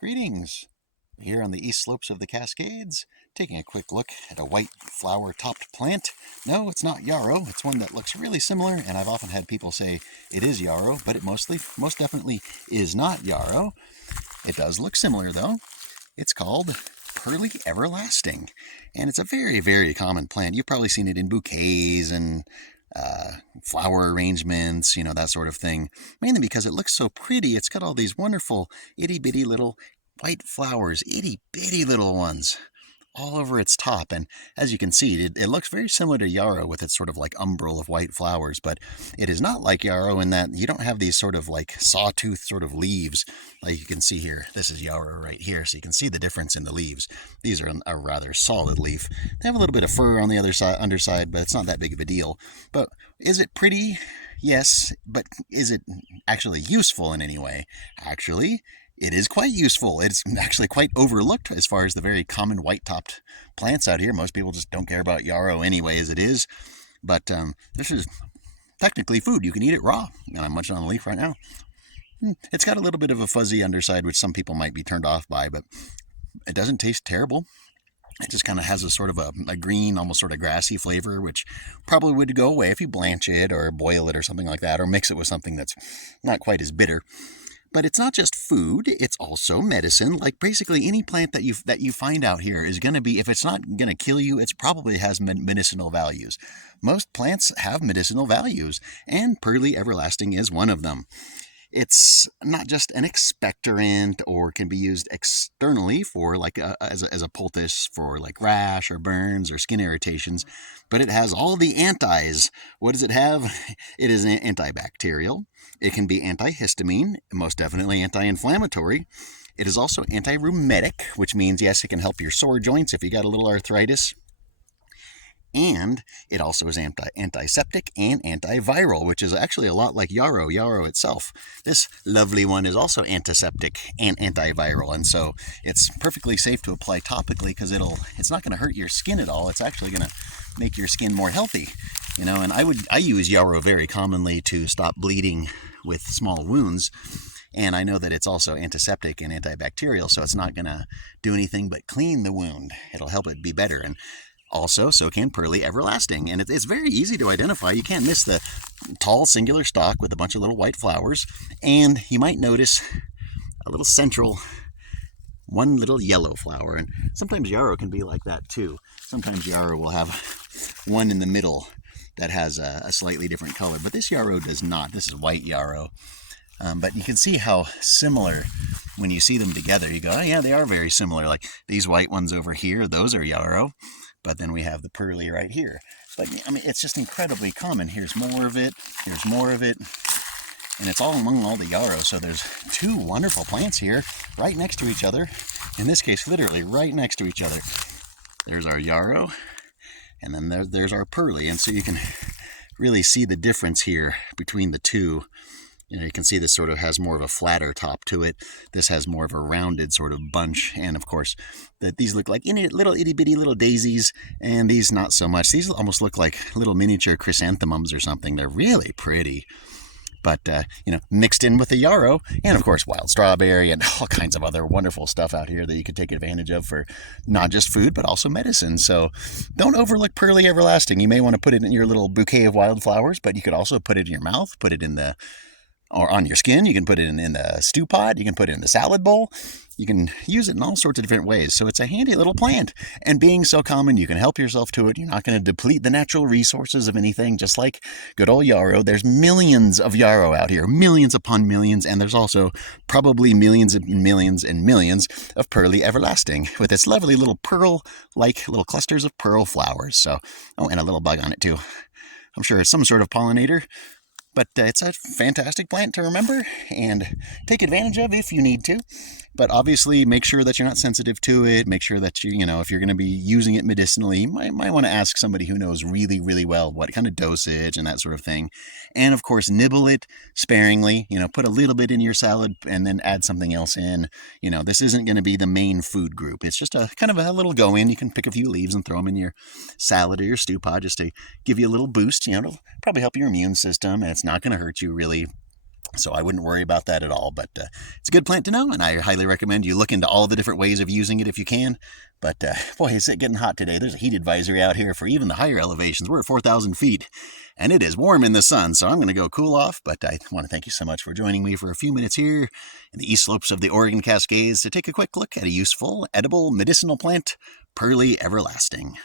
Greetings! Here on the east slopes of the Cascades, taking a quick look at a white flower-topped plant. No, it's not yarrow. It's one that looks really similar, and I've often had people say it is yarrow, but it most definitely is not yarrow. It does look similar, though. It's called pearly everlasting, and it's a very, very common plant. You've probably seen it in bouquets and flower arrangements, that sort of thing. Mainly because it looks so pretty. It's got all these wonderful itty-bitty little white flowers, itty-bitty little ones, all over its top. And as you can see, it looks very similar to yarrow with its sort of like umbel of white flowers, but it is not like yarrow in that you don't have these sort of like sawtooth sort of leaves like you can see here. This is yarrow right here, so you can see the difference in the leaves. These are a rather solid leaf. They have a little bit of fur on the other side, underside, but it's not that big of a deal. But is it pretty? Yes, but is it actually useful in any way? Actually, it is quite useful. It's actually quite overlooked as far as the very common white-topped plants out here. Most people just don't care about yarrow anyway as it is. But this is technically food. You can eat it raw. And I'm munching on the leaf right now. It's got a little bit of a fuzzy underside, which some people might be turned off by, but it doesn't taste terrible. It just kind of has a sort of a green, almost sort of grassy flavor, which probably would go away if you blanch it or boil it or something like that, or mix it with something that's not quite as bitter. But it's not just food, it's also medicine. Like basically any plant that you find out here is going to be, if it's not going to kill you, it probably has medicinal values. Most plants have medicinal values, and pearly everlasting is one of them. It's not just an expectorant or can be used externally for like as a poultice for like rash or burns or skin irritations, but it has all the antis. What does it have? It is antibacterial. It can be antihistamine, most definitely anti-inflammatory. It is also anti-rheumatic, which means, yes, it can help your sore joints if you got a little arthritis. And it also is antiseptic and antiviral, which is actually a lot like yarrow itself. This lovely one is also antiseptic and antiviral, and so it's perfectly safe to apply topically because it's not going to hurt your skin at all. It's actually going to make your skin more healthy. And I use yarrow very commonly to stop bleeding with small wounds. And I know that it's also antiseptic and antibacterial, so it's not going to do anything but clean the wound. It'll help it be better. And also, so can pearly everlasting. And it's very easy to identify. You can't miss the tall singular stalk with a bunch of little white flowers. And you might notice a little central, one little yellow flower. And sometimes yarrow can be like that too. Sometimes yarrow will have one in the middle that has a slightly different color. But this yarrow does not. This is white yarrow. But you can see how similar, when you see them together, you go, oh yeah, they are very similar. Like these white ones over here, those are yarrow. But then we have the pearly right here. But I mean, it's just incredibly common. Here's more of it. Here's more of it. And it's all among all the yarrow. So there's two wonderful plants here right next to each other. In this case, literally right next to each other. There's our yarrow. And then there's our pearly. And so you can really see the difference here between the two. You can see this sort of has more of a flatter top to it. This has more of a rounded sort of bunch. And of course, these look like little itty-bitty little daisies, and these not so much. These almost look like little miniature chrysanthemums or something. They're really pretty. But, mixed in with the yarrow, and of course wild strawberry and all kinds of other wonderful stuff out here that you could take advantage of for not just food, but also medicine. So don't overlook pearly everlasting. You may want to put it in your little bouquet of wildflowers, but you could also put it in your mouth, put it in or on your skin. You can put it in the stew pot. You can put it in the salad bowl. You can use it in all sorts of different ways. So it's a handy little plant. And being so common, you can help yourself to it. You're not going to deplete the natural resources of anything, just like good old yarrow. There's millions of yarrow out here, millions upon millions. And there's also probably millions and millions and millions of pearly everlasting with its lovely little pearl-like little clusters of pearl flowers. So, and a little bug on it too. I'm sure it's some sort of pollinator. But it's a fantastic plant to remember and take advantage of if you need to. But obviously, make sure that you're not sensitive to it. Make sure that if you're going to be using it medicinally, you might want to ask somebody who knows really, really well what kind of dosage and that sort of thing. And of course, nibble it sparingly. Put a little bit in your salad and then add something else in. This isn't going to be the main food group. It's just a kind of a little go in. You can pick a few leaves and throw them in your salad or your stew pot just to give you a little boost. It'll probably help your immune system, and it's not going to hurt you really. So I wouldn't worry about that at all. But it's a good plant to know, and I highly recommend you look into all the different ways of using it if you can. But boy, is it getting hot today. There's a heat advisory out here for even the higher elevations. We're at 4,000 feet, and it is warm in the sun, so I'm going to go cool off. But I want to thank you so much for joining me for a few minutes here in the east slopes of the Oregon Cascades to take a quick look at a useful, edible, medicinal plant, pearly everlasting.